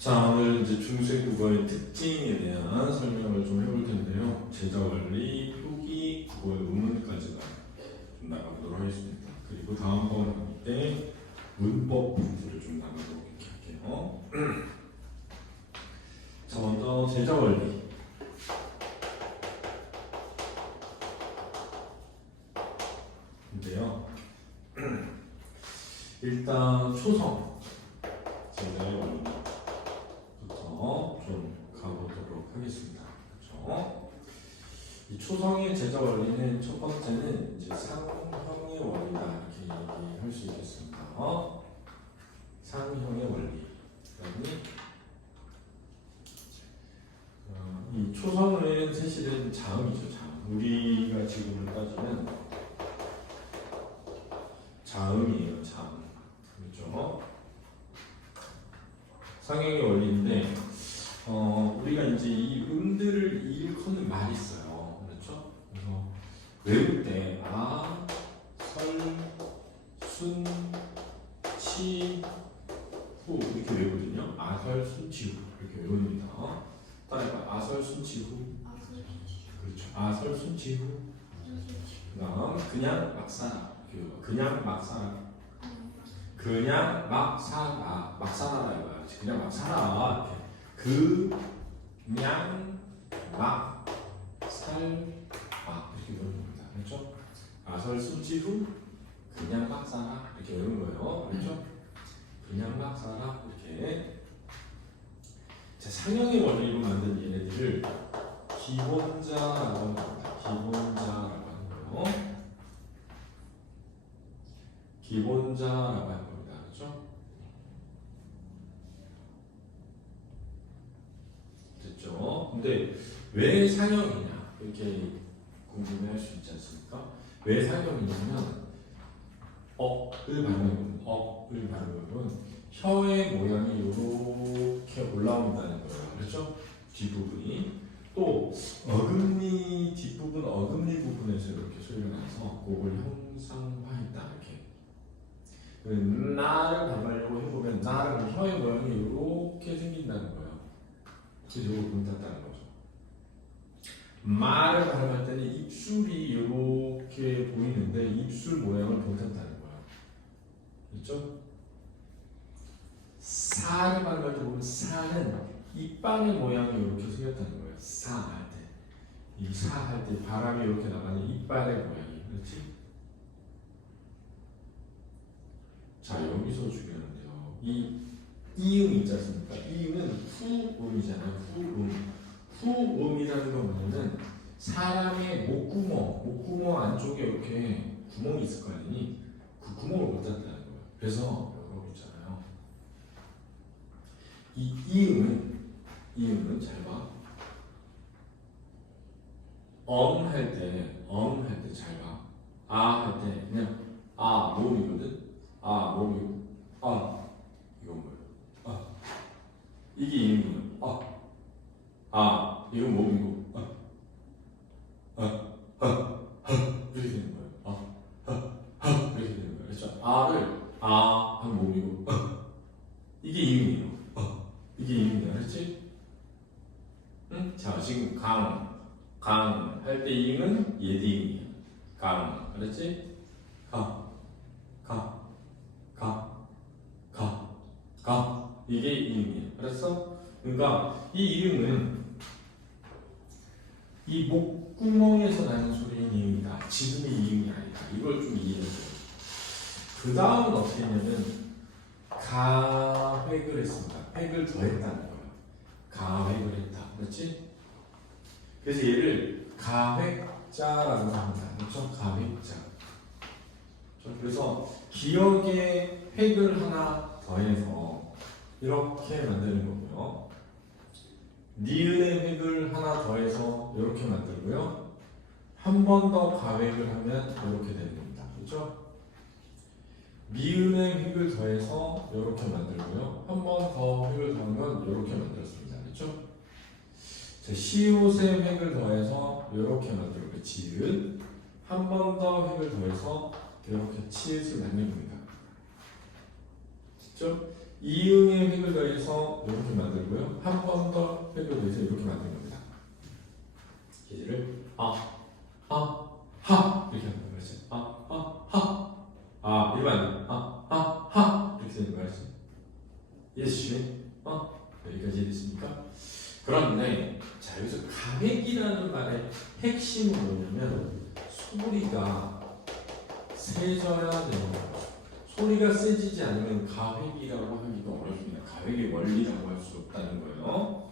자, 오늘 이제 중세 국어의 특징에 대한 설명을 좀 해볼 텐데요. 제자 원리, 표기, 국어의 논문까지가 좀 나가보도록 하겠습니다. 그리고 다음번 강의 때 문법 분수를 좀 나가도록 이렇게 할게요. 자, 먼저 제자 원리. 인데요. 일단 초성 제자의 원리부터 좀 가보도록 하겠습니다. 그렇죠? 이 초성의 제자 원리는 첫 번째는 이제 상형의 원리다 이렇게 얘기할 수 있겠습니다. 상형의 원리. 이 초성은 사실은 자음이죠. 자음. 우리가 지금 따지면 자음이에요. 자음. 그렇죠? 상형의 원리인데 우리가 이제 이 음들을 일컫는 말이 있어요. 그렇죠? 그래서 외울 때 아, 설, 순, 치, 후 이렇게 외우거든요. 아설, 순, 치, 후 이렇게 외웁니다. 따라해봐. 아설, 순, 치, 후. 그렇죠. 아설, 순, 치, 후. 그다음 그냥 막 살아. 그냥 막 살아. 그냥 막 살아. 막 살아라 이거야. 그냥 막 살아. 이렇게. 그냥 막 살아. 이렇게 외우는 겁니다. 그렇죠? 아설 순치후 그냥 막 살아. 이렇게 외우는 거예요. 그렇죠? 그냥 막 살아. 이렇게. 자, 상형의 원리로 만든 얘네들을 기본자라고 합니다. 기본자라고 하는 거예요. 기본자라고 할 겁니다. 그렇죠? 됐죠? 근데 왜 상형이냐? 이렇게 궁금해할 수 있지 않습니까? 왜 상형이냐면 억을 발음해보면 억을 발음해보면 혀의 모양이 이렇게 올라온다는 거예요. 그렇죠? 뒷부분이 또 어금니 뒷부분 어금니 부분에서 이렇게 소리가 나서 그걸 형상화했다 이렇게. 나를 발음하려고 해보면 나를 혀의 모양이 이렇게 생긴다는 거예요. 그래서 이걸 본tas다는 거죠. 말을 발음할 때는 입술이 이렇게 보이는데 입술 모양을 본tas다는 거예요. 그렇죠? 사를 발음할 때 보면 사는 입방의 모양이 이렇게 생겼다는 거예요. 사 할 때. 이 사 할 때 바람이 이렇게 나가는 이빨의 모양이. 그렇지? 자, 여기서 중요한데요. 이 이음 있지 않습니까? 이음은 후음이잖아요. 후음이라는 건 뭐냐면 사람의 목구멍 안쪽에 이렇게 구멍이 있을 거 아니니 그 구멍을 못 닫는다는 거예요. 그래서 여러분 있잖아요. 이 이음은 잘 봐. 할 때 잘 봐. 아 할 때 그냥 아 모음이거든. 아 모음이고 아 이건 뭐예요? 아 이게 이음이에요. 이건 모음이고 이렇게 되는 거예요. 이렇게 되는 거예요. 그렇죠? 아를 한 모음이고 이게 이음이에요. 이게 이음이야. 그렇지? 응? 자 지금 강 할 때 이음은 예디음이야. 강 그렇지? 이게 이음이야. 알았어? 그러니까 이 이음은 이 목구멍에서 나는 소리는 이음이다. 지금의 이음이 아니다. 이걸 좀 이해해줘요. 그 다음은 어떻게 했냐면 가획을 했습니다. 획을 더했다는 거예요. 가획을 했다. 그렇지? 그래서 얘를 가획자라고 합니다. 그렇죠? 가획자. 그래서 기억에 획을 하나 더해서 이렇게 만드는 거고요. 니은의 획을 하나 더해서 이렇게 만들고요. 한 번 더 가획을 하면 이렇게 되는 겁니다. 그렇죠? 미은의 획을 더해서 이렇게 만들고요. 한 번 더 획을 더하면 이렇게 만들었습니다. 그렇죠? 자, 시옷의 획을 더해서 이렇게 만들고요. 지읒. 한 번 더 획을 더해서 이렇게 치읒을 만든 겁니다. 그렇죠? 이응의 획을 더해서 이렇게 만들고요. 한 번 더 획을 더해서 이렇게 만든 겁니다. 기지를 하 이렇게 하는 거지. 일반 하 이렇게 되는 거지. 예시 여기까지 됐습니까? 그런데 자 여기서 가획이라는 말의 핵심은 뭐냐면 소리가 세져야 되는 거예요. 소리가 세지지 않으면 가획이라고 하기가 어렵습니다. 가획의 원리라고 할 수 없다는 거예요.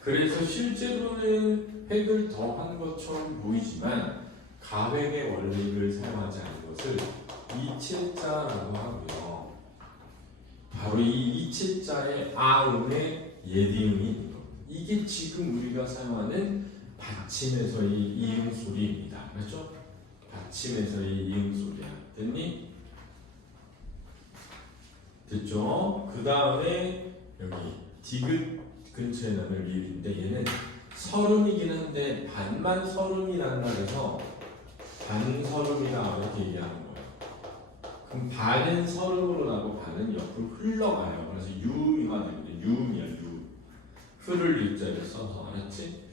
그래서 실제로는 획을 더한 것처럼 보이지만 가획의 원리를 사용하지 않은 것을 이체자라고 하고요. 바로 이 이체자의 아음의 예디음이 있는 겁니다. 이게 지금 우리가 사용하는 받침에서의 이응 소리입니다. 그렇죠? 받침에서의 이응 소리야. 됐니? 됐죠? 그 다음에 여기 디귿 근처에 나는 리을인데 얘는 서름이긴 한데 반만 서름이 난다 해서 반서름이다 이렇게 얘기하는 거예요. 그럼 반은 서름으로 나고 반은 옆으로 흘러가요. 그래서 유음이가 되는데 유음이야 유. 흐를 유자를 써서 알았지?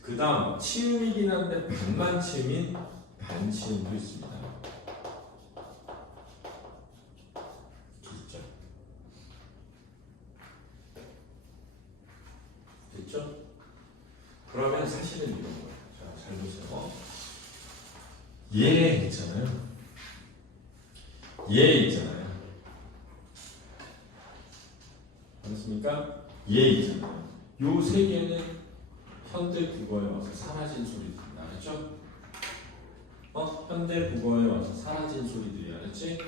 그 다음 치음이긴 한데 반만 치음인 반치음도 있습니다. 됐죠? 그러면 사실은 이런 거예요. 자, 잘 보세요. 얘 있잖아요. 얘 있잖아요. 알았습니까? 얘 있잖아요. 요 세 개는 현대 국어에 와서 사라진 소리들이 알았죠? 현대 국어에 와서 사라진 소리들이 알았지?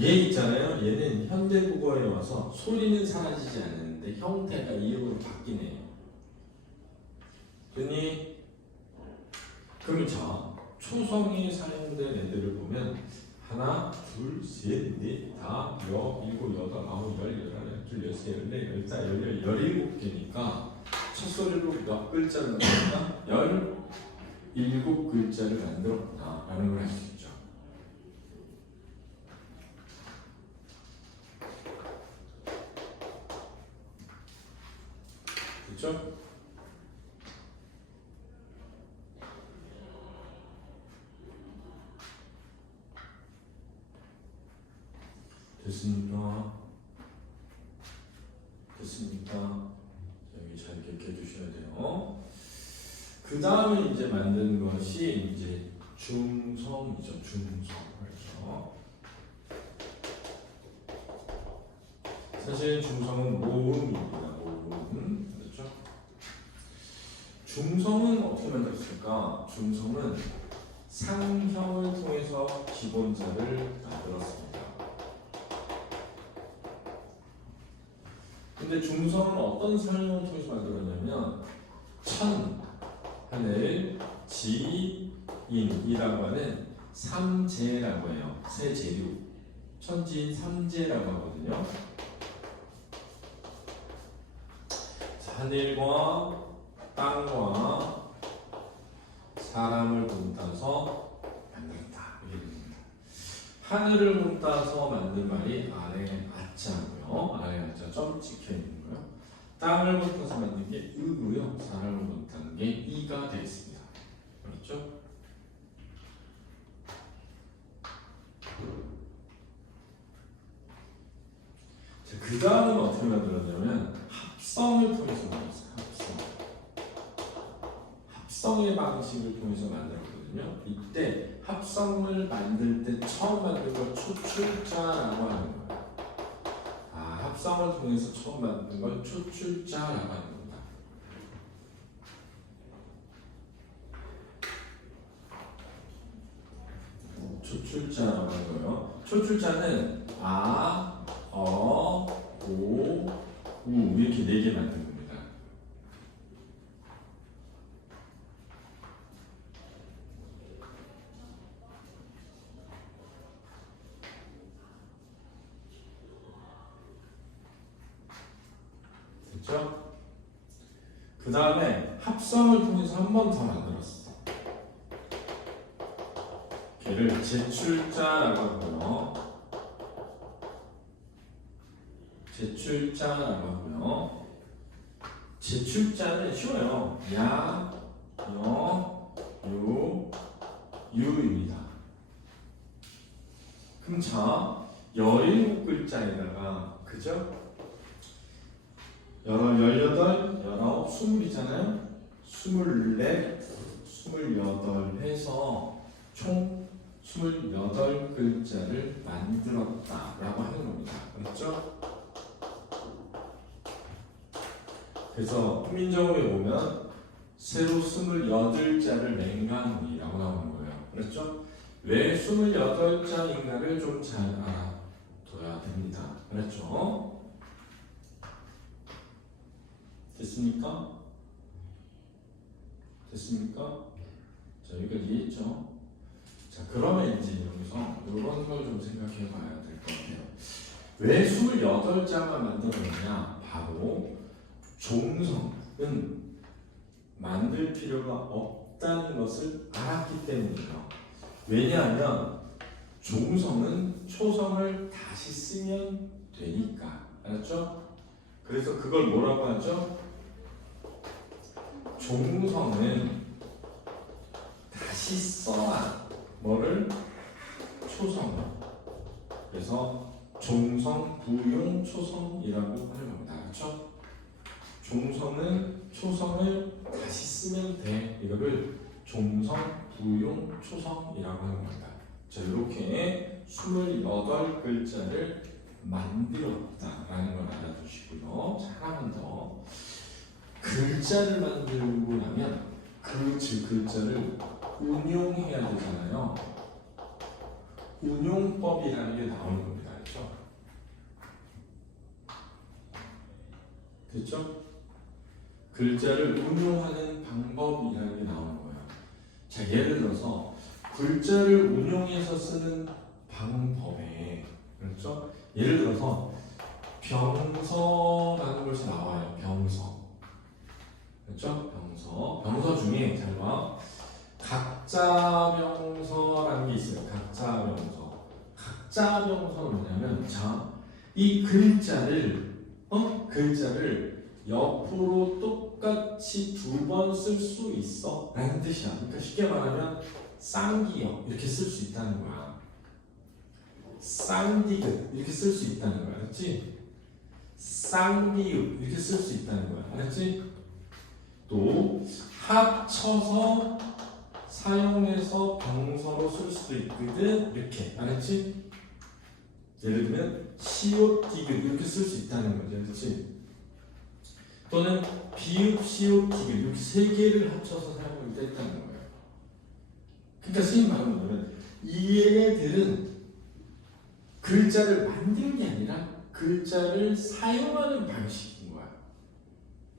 얘 있잖아요. 얘는 현대 국어에 와서 소리는 사라지지 않는데 형태가 이음으로 바뀌네요. 됐니? 그럼 자, 초성이 사용된 애들을 보면 하나, 둘, 셋, 넷, 다, 여, 일곱, 여덟, 아홉, 열, 열하나, 열둘, 열세, 열네, 열다, 열여, 열일곱 개니까 첫 소리로 몇 글자를 만들었나? 17글자를 만들었다라는 걸 알 수 있죠. 됐죠? 됐습니까? 됐습니까? 여기 잘 기억해 두셔야 돼요. 그 다음에 이제 만든 것이 이제 중성이죠. 중성. 그렇죠. 사실 중성은 모음입니다. 모음. 그렇죠? 중성은 어떻게 만들었을까? 중성은 상형을 통해서 기본자를 만들었습니다. 근데 중성은 어떤 상형을 통해서 만들었냐면 천, 하늘, 지, 인이라고 하는 삼재라고 해요. 세 재료. 천지인 삼재라고 하거든요. 하늘과 땅과 사람을 본따서 만들었다. 이게 됩니다. 하늘을 본따서 만든 말이 아래 아자고요. 아래 아자 점 찍혀 있는 거요. 땅을 본따서 만든 게 으고요. 사람을 본따는 게 이가 되겠습니다. 그렇죠? 자, 그 다음은 어떻게 만들었냐면 합성을 통해서 만들었어요. 합성의 방식을 통해서 만들었거든요. 이때 합성을 만들 때 처음 만든 걸 초출자라고 하는 거예요. 합성을 통해서 처음 만든 걸 초출자라고 하는 겁니다. 초출자라고 하는 거예요. 초출자는 아, 어, 오, 우 이렇게 4개 만든 겁니다. 됐죠? 그 다음에 합성을 통해서 한 번 더 만들었어. 걔를 제출자라고 하고요. 제출자라고 하고요. 제출자는 쉬워요. 야, 여, 요, 유입니다. 그럼 자, 17글자에다가 그죠? 18, 19, 20이잖아요. 24, 28 해서 총 28글자를 만들었다라고 하는 겁니다. 그렇죠? 그래서 훈민정음에 보면 새로 28자를 맹가노니라고 나오는 거예요. 그렇죠? 왜 28자인가를 좀 잘 알아둬야 됩니다. 그렇죠? 됐습니까? 됐습니까? 자, 여기까지 했죠? 자, 그러면 이제 여기서 이런 걸 좀 생각해 봐야 될 것 같아요. 왜 28자만 만들었느냐? 바로 종성은 만들 필요가 없다는 것을 알았기 때문이에요. 왜냐하면 종성은 초성을 다시 쓰면 되니까. 알았죠? 그래서 그걸 뭐라고 하죠? 종성은 다시 써라. 뭐를? 초성을. 그래서 종성, 부용, 초성이라고 하는 겁니다. 그렇죠? 종성은 초성을 다시 쓰면 돼. 이거를 종성, 부용, 초성이라고 하는 겁니다. 자, 이렇게 28글자를 만들었다라는 걸 알아두시고요. 자, 하나만 더. 글자를 만들고 나면 그 글자를 운용해야 되잖아요. 운용법이라는 게 나오는 겁니다. 그렇죠? 됐죠? 글자를 운용하는 방법이라는 게 나오는 거예요. 자, 예를 들어서 글자를 운용해서 쓰는 방법에, 그렇죠? 예를 들어서 병서라는 것이 나와요. 병서. 그렇죠? 병서 중에 잘 봐. 각자병서라는 게 있어요. 각자병서. 각자병서는 뭐냐면, 자, 이 글자를 옆으로 똑같이 2번 쓸 수 있어 라는 뜻이야. 그러니까 쉽게 말하면 쌍기역 이렇게 쓸 수 있다는 거야. 쌍디귿 이렇게 쓸 수 있다는 거야. 알았지? 쌍비읍 이렇게 쓸 수 있다는 거야. 알았지? 또 합쳐서 사용해서 병서로 쓸 수도 있거든. 이렇게. 알았지? 예를 들면 시옷 디귿 이렇게 쓸 수 있다는 거지. 알았지? 또는 비읍, 시옷, 디귿 이렇게 세 개를 합쳐서 사용을 했다는 거예요. 그러니까 선생님 말은 뭐냐면 이 애들은 글자를 만든 게 아니라 글자를 사용하는 방식인 거야.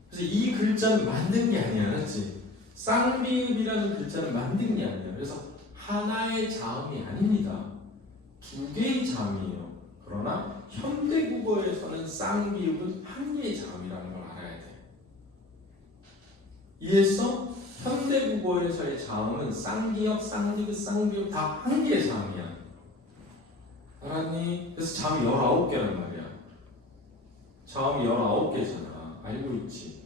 그래서 이 글자는 만든 게 아니야. 알았지? 쌍비읍이라는 글자는 만든 게 아니야. 그래서 하나의 자음이 아닙니다. 2개의 자음이에요. 그러나 현대국어에서는 쌍비읍은 1개의 자음이라는 걸 알아야 돼. 이해했어? 현대국어에서의 자음은 쌍기역, 쌍디귿, 쌍비읍 다 1개의 자음이야. 알았니? 그래서 자음이 19개란 말이야. 자음이 19개잖아. 알고 있지?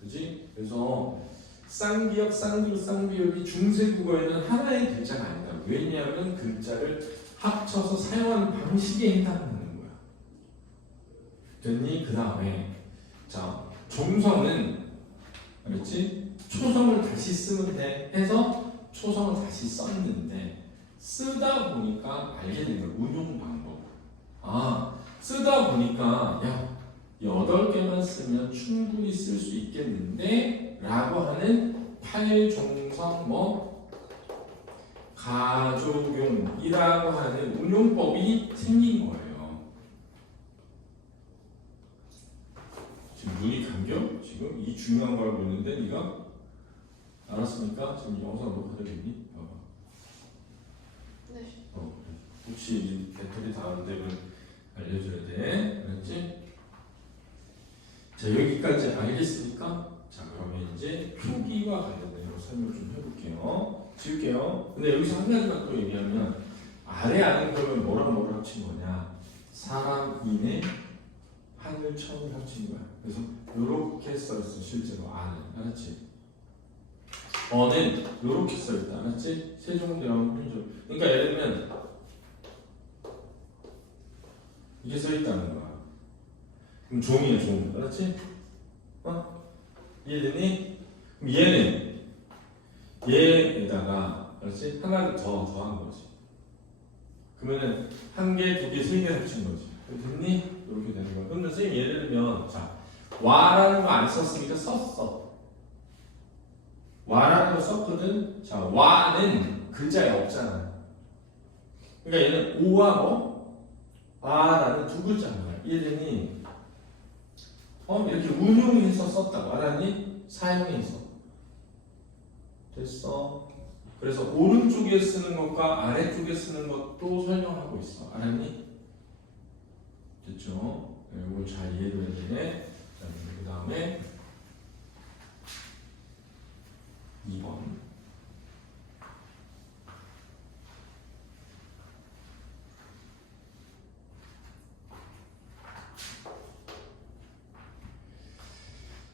그지? 그래서 쌍기역, 쌍디귿, 쌍비읍이 중세국어에는 하나의 글자가 아니다. 왜냐하면 글자를 합쳐서 사용하는 방식에 해당하는 거야. 됐니? 그 다음에 자, 종성은 그렇지? 초성을 다시 쓰면 돼 해서 초성을 다시 썼는데 쓰다 보니까 알게 된 거야. 운용 방법. 아, 쓰다 보니까 야 8개만 쓰면 충분히 쓸 수 있겠는데 라고 하는 팔종성 가족용이라고 하는 운용법이 생긴 거예요. 지금 눈이 감겨? 지금 이 중요한 걸 알고 있는데 네가 알았습니까? 지금 영상 녹화되겠니? 봐봐. 네. 혹시 이제 배터리 닿은 데는 알려줘야 돼. 알았지? 자, 여기까지 알겠습니까? 자, 그러면 이제 표기와 관련된 거 설명 좀 해볼게요. 지울게요. 근데 여기서 한 가지만 또 얘기하면 아래 아는 거면 뭐랑 친 거냐? 사람, 인의, 선을 처음 합친 거야. 그래서 요렇게 써있어 실제로 아는. 알았지? 어는 요렇게 써있다. 알았지? 세종대왕 훈조. 그러니까 예를 들면 이게 써있다는 거야. 그럼 종이야 종. 알았지? 이해되니? 그럼 얘는 얘에다가 알았지? 하나를 더한 거지. 그러면은 한 개, 두 개, 세 개 합친 거지. 됐니? 이렇게 되는 거야. 그럼 선생님 예를 들면 자 와라는 거 안 썼으니까 썼어. 와라는 거 썼거든. 자 와는 글자에 없잖아. 그러니까 얘는 오와 뭐 와라는 두 글자인 거야. 이해되니? 이렇게 운용해서 썼다고. 알았니? 사용해서. 됐어. 그래서 오른쪽에 쓰는 것과 아래쪽에 쓰는 것도 설명하고 있어. 알았니? 됐죠? 이걸 잘 이해해야 되네. 그 다음에 2번.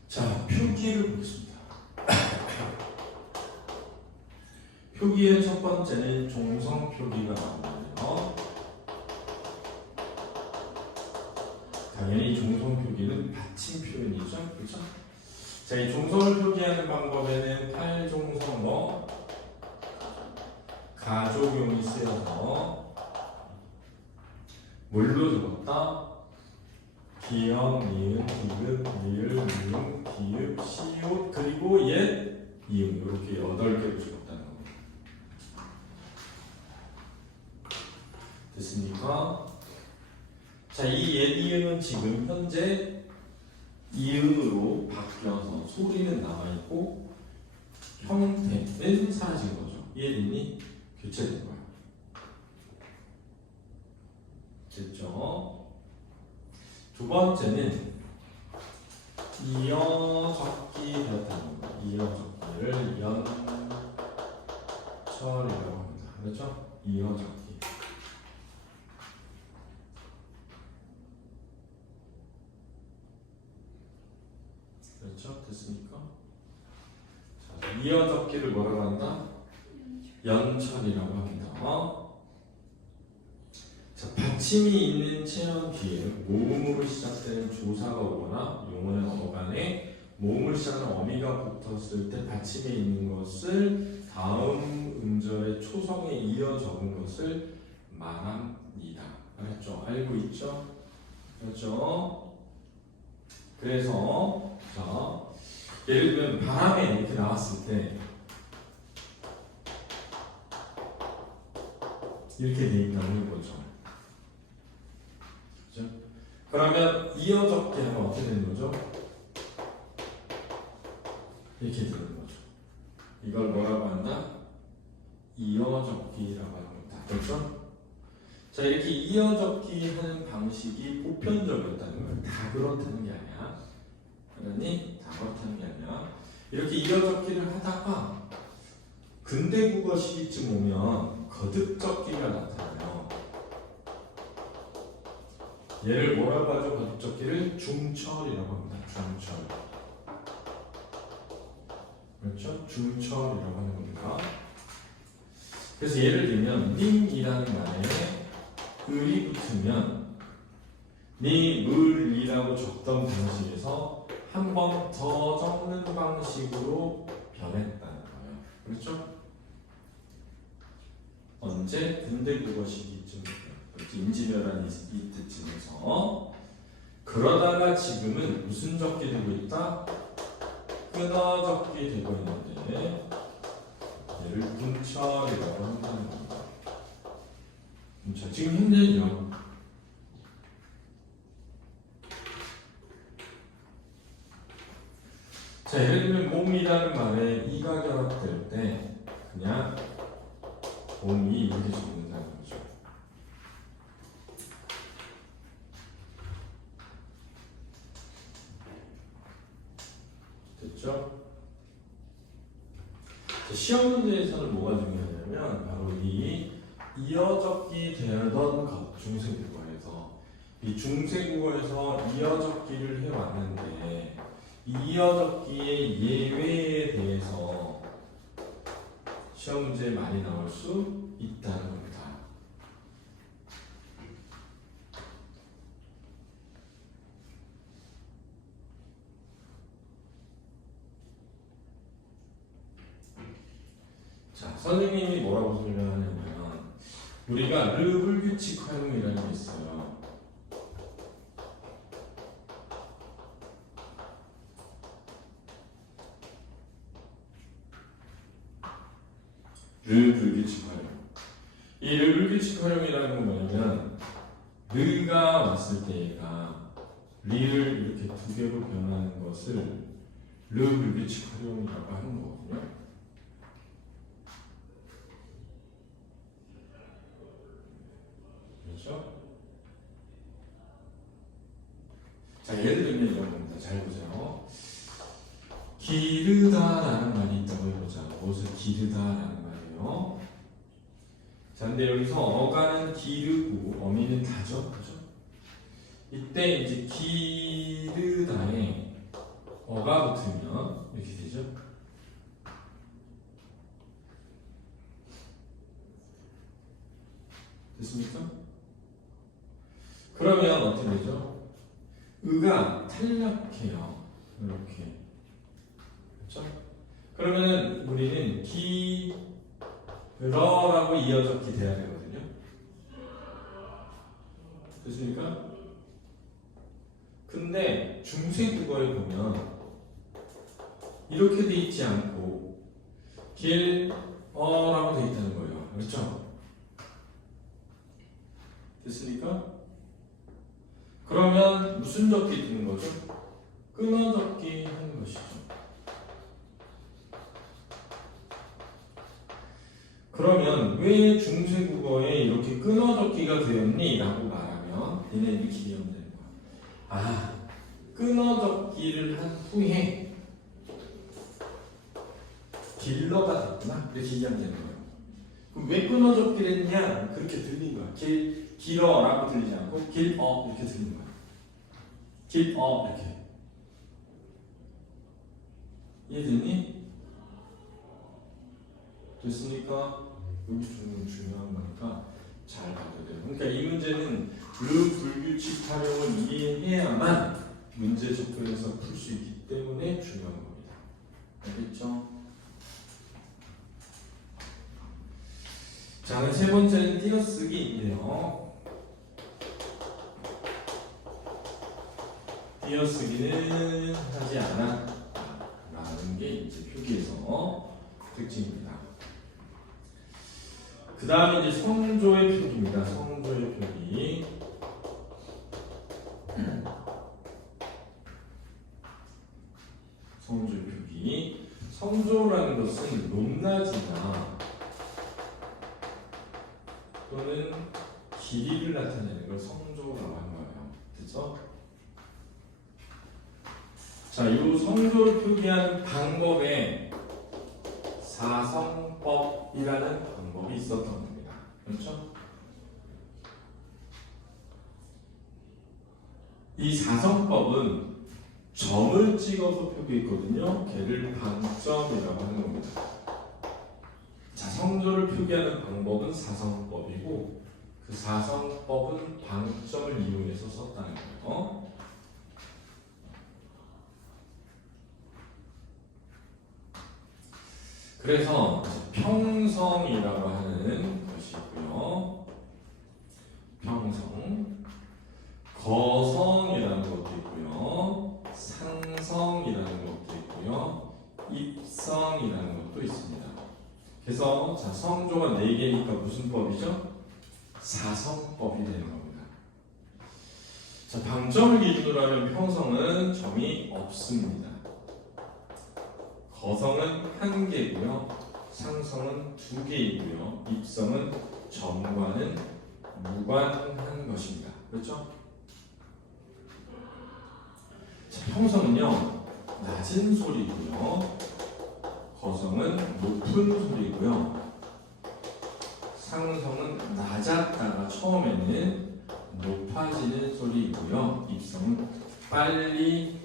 자, 표기를 보겠습니다. 표기의 첫 번째는 종성 표기가 나오는데요. 당연히 종성 표기는 받침 표현이죠. 그렇죠? 자, 이 종성을 표기하는 방법에는 팔종성어 가족용이 쓰여서 뭘로 적었다? 기역, 니은, 디귿, 리을, 미음, 기읍, 시옷, 그리고 옛, 이음 이렇게 8개로 적었다는 겁니다. 됐습니까? 자, 이 옛 이음은 지금 현재 이음으로 바뀌어서 소리는 남아있고 형태는 사라진 거죠. 이해됐니? 교체된 거야. 됐죠? 두 번째는 이어적기 되었다는 겁니다. 이어적기를 연철이라고 합니다. 그렇죠? 이어적기. 그렇죠? 됐습니까? 자, 이어적기를 뭐라고 한다? 연철이라고 합니다. 자, 받침이 있는 체형 뒤에 모음으로 시작되는 조사가 오거나 용어의 언어 간에 모음을 시작하는 어미가 붙었을 때 받침에 있는 것을 다음 음절의 초성에 이어 적은 것을 말합니다. 알았죠? 알고 있죠? 그렇죠? 그래서 자, 예를 들면 바람에 이렇게 나왔을 때 이렇게 돼 있다는 거죠. 그죠? 그러면 이어적기 하면 어떻게 되는 거죠? 이렇게 되는 거죠. 이걸 뭐라고 한다? 이어적기라고 하는 겁니다. 그렇죠? 자, 이렇게 이어적기 하는 방식이 보편적이었다는 거예요. 다 그렇다는 게 아니야. 그러니 다 그렇다는 게 아니야. 이렇게 이어적기를 하다가 근대 국어 시기쯤 오면 거듭적기가 나타나요. 얘를 뭐라고 하죠? 거듭적기를 중철이라고 합니다. 중철. 그렇죠? 중철이라고 하는 겁니다. 그래서 예를 들면 님이라는 말에 을이 붙으면 님을이라고 적던 방식에서 한 번 더 적는 방식으로 변했다는 거예요. 그렇죠? 언제? 근대 국어 시기쯤 임진왜란 이때쯤에서. 그러다가 지금은 무슨 적기 되고 있다? 끊어 적기 되고 있는데 얘를 분철이라고 한다는 겁니다. 분철. 지금 현재죠. 자, 예를 들면 몸이라는 말에 이가 결합될 때 그냥 몸이 이렇게 적는다는 거죠. 됐죠? 자, 시험 문제에서는 뭐가 중요하냐면 바로 이 이어적기 되던 것 중심국어에서 이 중세국어에서 이어적기를 해왔는데 이 이어적기의 예외에 대해서 시험 문제에 많이 나올 수 있다는 겁니다. 자, 선생님이 뭐라고 설명하냐면 우리가 르불규칙 활용이라는 게 있어요. 르불규칙 활용. 이 르불규칙 활용이라는 건 뭐냐면 르가 왔을 때 얘가 리를 이렇게 두 개로 변하는 것을 르불규칙 활용이라고 하는 거거든요. 그렇죠? 자, 예를 들면 이런 겁니다. 잘 보세요. 기르다라는 말이 있다고 해보자. 무엇을 기르다라는 말이에요. 자, 근데 여기서 어가는 기르고 어미는 다죠, 그죠? 이때 이제 기르다에 어가 붙으면 이렇게 되죠. 됐습니까? 그러면 어떻게 되죠? 의가 탈락해요. 이렇게. 그렇죠? 그러면 우리는 기러라고 이어적기 돼야 되거든요. 됐습니까? 근데 중세국어에 보면 이렇게 돼 있지 않고 길어라고 돼 있다는 거예요. 그렇죠? 됐습니까? 그러면 무슨 적기 뜨는 거죠? 끊어 적기 하는 것이죠. 그러면 왜 중세국어에 이렇게 끊어 적기가 되었니? 라고 말하면 얘네 이렇게 이해하면 되는 거야. 아, 끊어 적기를 한 후에 길러가 됐구나. 이렇게 이해하면 되는 거예요. 그럼 왜 끊어 적기를 했냐? 그렇게 들린 거야. 길어라고 들리지 않고 길어 이렇게 들리는 거야. 길어 이렇게. 이해됐니? 됐습니까? 여기 좀 중요한 거니까 잘 봐야 돼요. 그러니까 이 문제는 불규칙 활용을 이해해야만 문제 접근에서 풀 수 있기 때문에 중요한 겁니다. 알겠죠? 자, 세 번째는 띄어쓰기인데요. 띄어쓰기는 하지 않아 라는 게 이제 표기에서 특징입니다. 그 다음에 이제 성조의 표기입니다. 성조의 표기. 성조의 표기. 성조라는 것은 높낮이나 또는 길이를 나타내는 걸 성조라고 하는 거예요. 됐죠? 자, 이 성조를 표기하는 방법에 사성법이라는 방법이 있었던 겁니다. 그렇죠? 이 사성법은 점을 찍어서 표기했거든요. 걔를 방점이라고 하는 겁니다. 자, 성조를 표기하는 방법은 사성법이고 그 사성법은 방점을 이용해서 썼다는 거예요. 그래서 평성이라고 하는 것이 있고요. 평성, 거성이라는 것도 있고요. 상성이라는 것도 있고요. 입성이라는 것도 있습니다. 그래서 자, 성조가 4개니까 무슨 법이죠? 사성법이 되는 겁니다. 자, 방점을 기준으로 하면 평성은 점이 없습니다. 거성은 1개고요. 상성은 2개이고요. 입성은 점과는 무관한 것입니다. 그렇죠? 자, 평성은요 낮은 소리고요. 거성은 높은 소리고요. 상성은 낮았다가 처음에는 높아지는 소리 빨리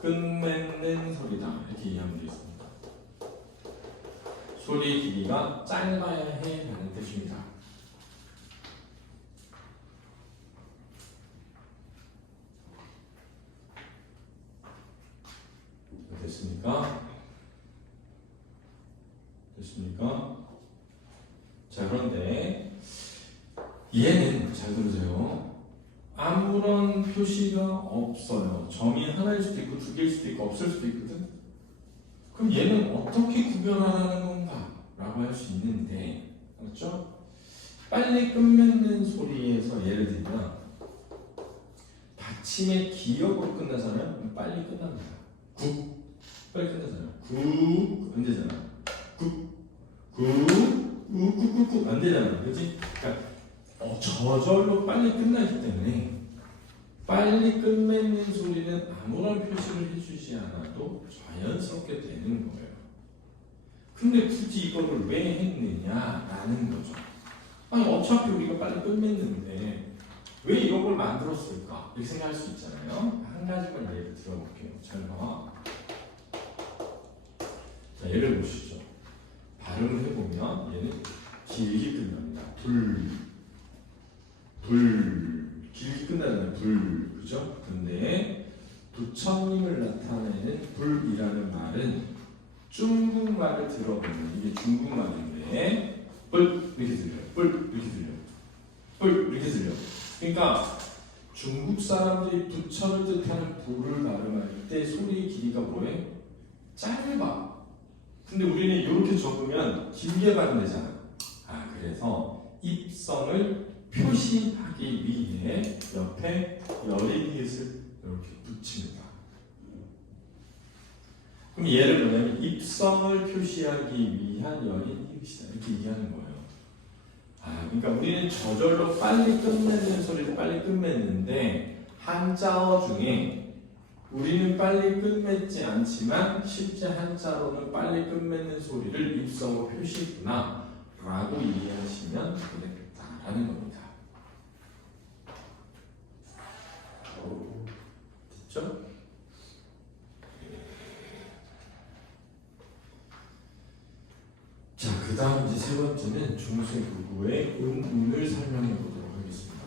끝맺는 소리다. 이렇게 이해하면 되겠습니다. 소리 길이가 짧아야 해 라는 뜻입니다. 됐습니까? 됐습니까? 자, 그런데 얘는 잘 들으세요. 아무런 표시가 없어요. 점이 하나일 수도 있고 두 개일 수도 있고 없을 수도 있거든. 그럼 얘는 어떻게 구별하라는 건가? 라고 할 수 있는데, 그렇죠? 빨리 끝맺는 소리에서 예를 들면 받침의 기역으로 끝나잖아요. 그럼 빨리 끝납니다. 국 빨리 끝나잖아요. 국 안 되잖아. 국 안 되잖아. 그렇지? 그러니까 저절로 빨리 끝나기 때문에 빨리 끝맺는 소리는 아무런 표시를 해주지 않아도 자연스럽게 되는 거예요. 근데 굳이 이거를 왜 했느냐라는 거죠. 아니 어차피 우리가 빨리 끝맺는데 왜 이런 걸 만들었을까? 이렇게 생각할 수 있잖아요. 한 가지만 예를 들어볼게요. 잘 봐. 자, 예를 보시죠. 발음을 해보면 얘는 길게 끝납니다. 길게 끝나잖아요. 그죠? 근데 부처님을 나타내는 불이라는 말은 중국말을 들어보면 이게 중국말인데 뿔 이렇게 들려요. 뿔 이렇게 들려요. 뿔 이렇게 들려요. 그러니까 중국 사람들이 부처를 뜻하는 불을 발음할 때 소리의 길이가 뭐예요? 짧아. 근데 우리는 이렇게 적으면 길게 발음되잖아. 그래서 입성을 표시하기 위해 옆에 여린 이웃을 이렇게 붙입니다. 그럼 얘를 뭐냐면 입성을 표시하기 위한 여린 이웃이다. 이렇게 얘기하는 거예요. 그러니까 우리는 저절로 빨리 끝맺는 소리를 빨리 끝맺는데 한자어 중에 우리는 빨리 끝맺지 않지만 실제 한자로는 빨리 끝맺는 소리를 입성으로 표시했구나 라고 이해하시면 되겠다라는 겁니다. 됐죠? 자, 그 다음 이제 세 번째는 중생 부부의 음운을 설명해 보도록 하겠습니다.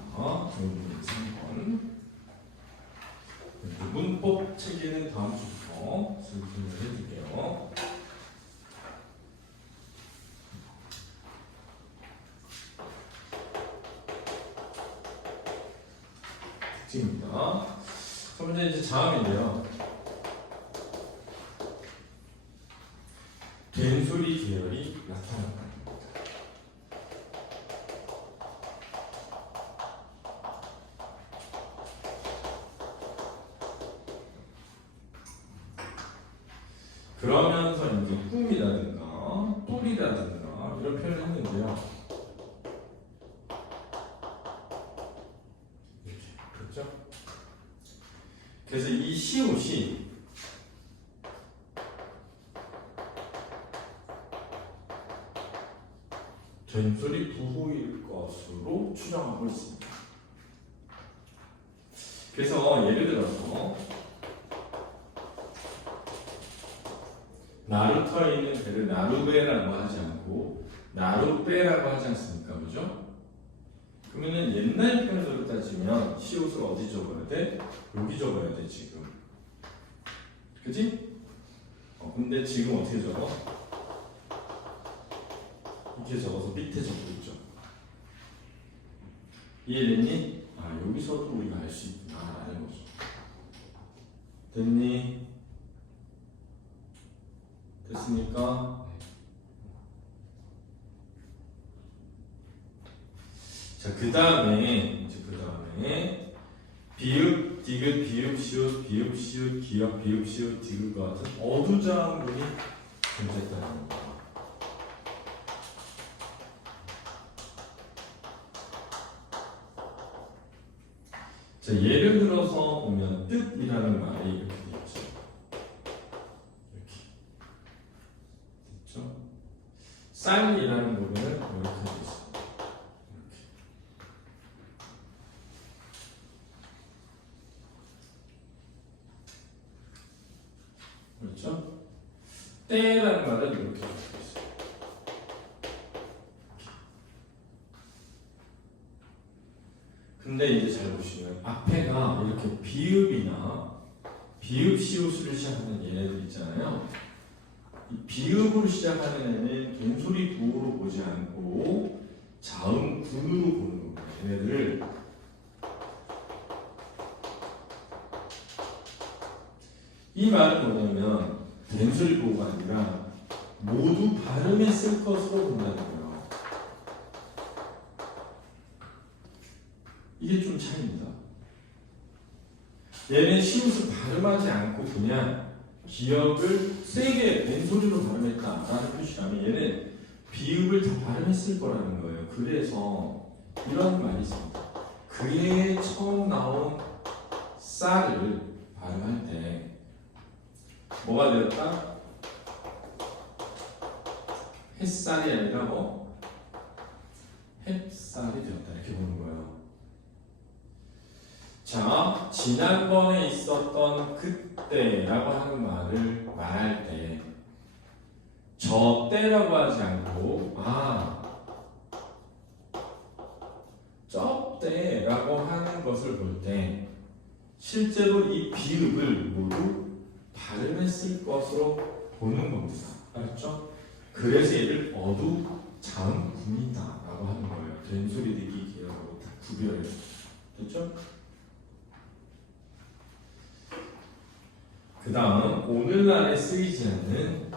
음운 3번. 문법 체계는 다음 주부터 설명을 해드릴게요. 특징입니다. 첫 번째 이제 자음인데요. 된소리 계열이 나타납니다. 그러면서 이제 꿈이라든가 뿔이라든가 이런 표현을 했는데요. 이렇게 그렇죠? 그래서 이 시옷이 된소리 부호일 것으로 추정하고 있습니다. 그래서 예를 들어서 나루터에 있는 배를 나루배라고 하지 않고 나루배라고 하지 않습니까? 그죠? 그러면은 옛날 표현으로 따지면 시옷을 어디 적어야 돼? 여기 적어야 돼 지금. 그지? 근데 지금 어떻게 적어? 이렇게 적어서 밑에 적고 있죠. 이해됐니? 여기서도 우리가 알 수 있구나 라는 거죠. 됐니? 됐습니까? 자, 그 다음에 비읍, 디귿, 비읍, 시옷, 비읍, 시옷, 기역, 비읍, 시옷, 디귿과 같은 어두자음문이 존재했다는 겁니다. 자, 예를 들어서 보면 뜻이라는 말이 이렇게 되죠. 이렇게 됐죠? 쌀이라는 부분은 이렇게 되어 있습니다. 이렇게. 때라는 말은 이렇게 적혀 있어요. 근데 이제 잘 보시면 앞에가 이렇게 비읍이나 비읍 시옷으로 시작하는 얘네들 있잖아요. 이 비읍으로 시작하는 애는 된소리 부호로 보지 않고 자음 군으로 보는 거예요. 얘네들을 이 말은 뭐냐면 된소리 부호가 아니라 모두 발음했을 것으로 본다는 거예요. 이게 좀 차이입니다. 얘는 시옷을 발음하지 않고 그냥 기억을 세게 된소리로 발음했다라는 표시라면 얘는 비읍을 다 발음했을 거라는 거예요. 그래서 이런 말이 있습니다. 그의 처음 나온 쌀을 발음할 때 뭐가 되었다? 햇살이 아니라 뭐? 햇살이 되었다. 이렇게 보는 거예요. 자, 지난번에 있었던 그때라고 하는 말을 말할 때 저 때라고 하지 않고 저 때라고 하는 것을 볼 때 실제로 이 비읍을 모두 발음했을 것으로 보는 겁니다. 알았죠? 그래서 얘를 어두 자음 군이다라고 하는 거예요. 된소리 듣기 기억하고 다 구별해요. 됐죠? 그 다음 오늘날에 쓰이지 않는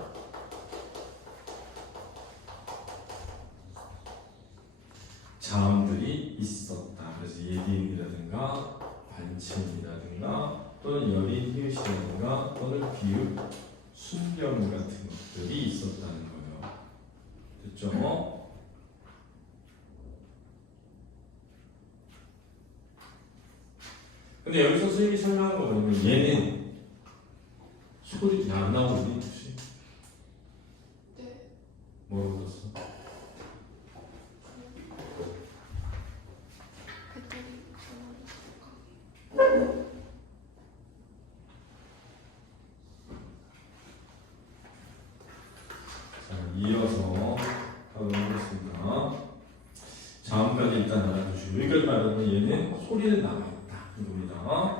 자음들이 있었다. 그래서 예디음이라든가 반침이라든가 또는 여린 히읗이라든가 또는 비읍, 순경 같은 것들이 있었다는 거예요. 됐죠? 근데 여기서 선생님이 설명한 거 뭐냐면 얘는 소리 안 나오니 혹시? 네. 뭐라고 썼어? 배터리 전화를 자, 이어서 가도록 하겠습니다. 자음까지 일단 알아두시고 여기까지 말하면 얘는 소리는 남아있다 이겁니다.